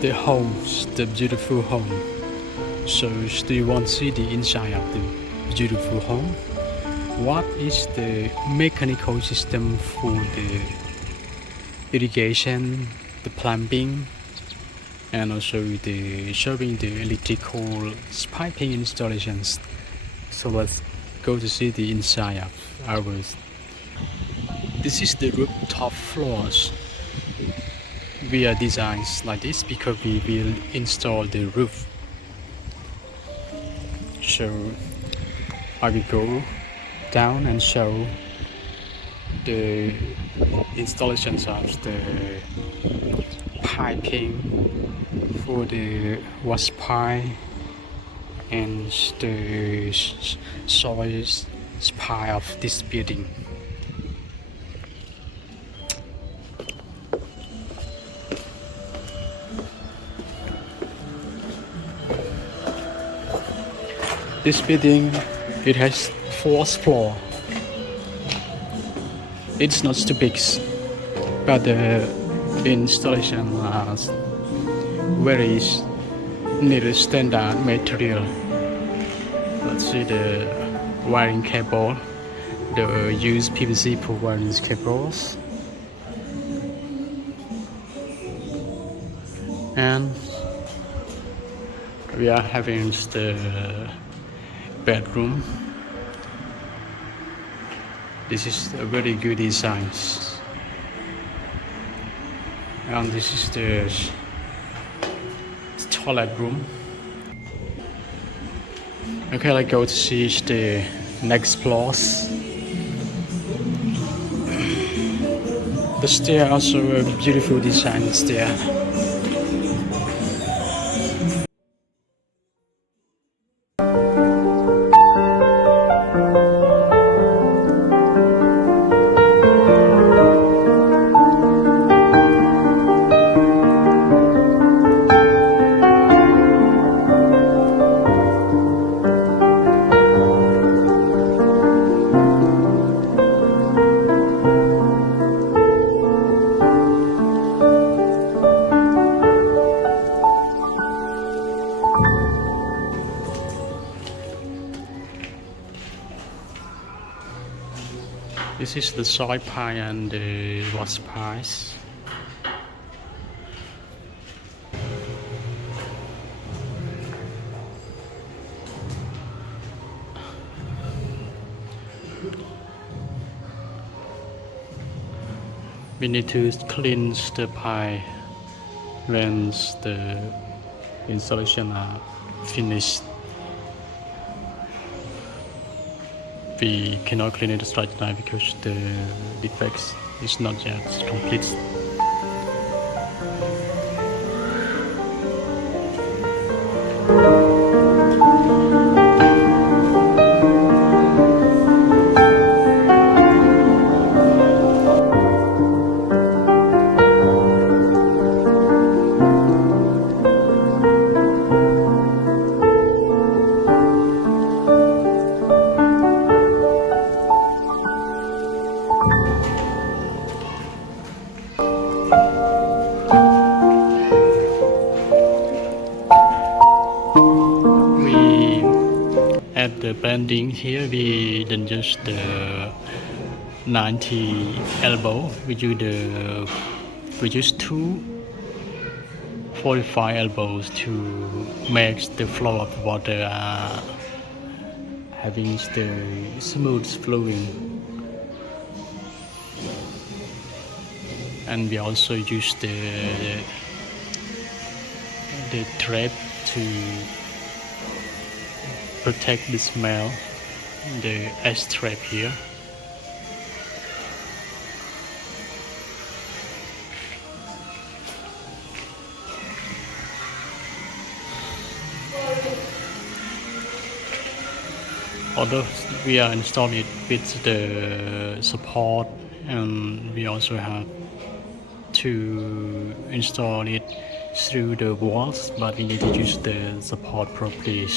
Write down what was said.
the home, the beautiful home. So do you want to see the inside of the beautiful home? What is the mechanical system for the irrigation, the plumbing, and also the showing the electrical piping installations? So let's go to see the inside of ours. This is the rooftop floors. We are designed like this because we will install the roof. So I will go down and show the installations of the piping for the wash pipe and the soil pipe of this building. This building, it has 4 floors. It's not too big, but the installation is very near standard material. Let's see the wiring cable. The use PVC for wiring cables, and we are having the bedroom. This is a very good design, and this is the toilet room. Okay, let's go to see the next floors. The stair also a beautiful design stair. This is the soy pie and the wash pies. We need to cleanse the pie when the installation are finished. We cannot clean it right now because the defects is not yet complete. At the bending here, we don't use the 90 elbow. We use two 45 elbows to make the flow of water having the smooth flowing. And we also use the thread to protect the smell, the S-trap here. Although we are installing it with the support, and we also have to install it through the walls, but we need to use the support properly.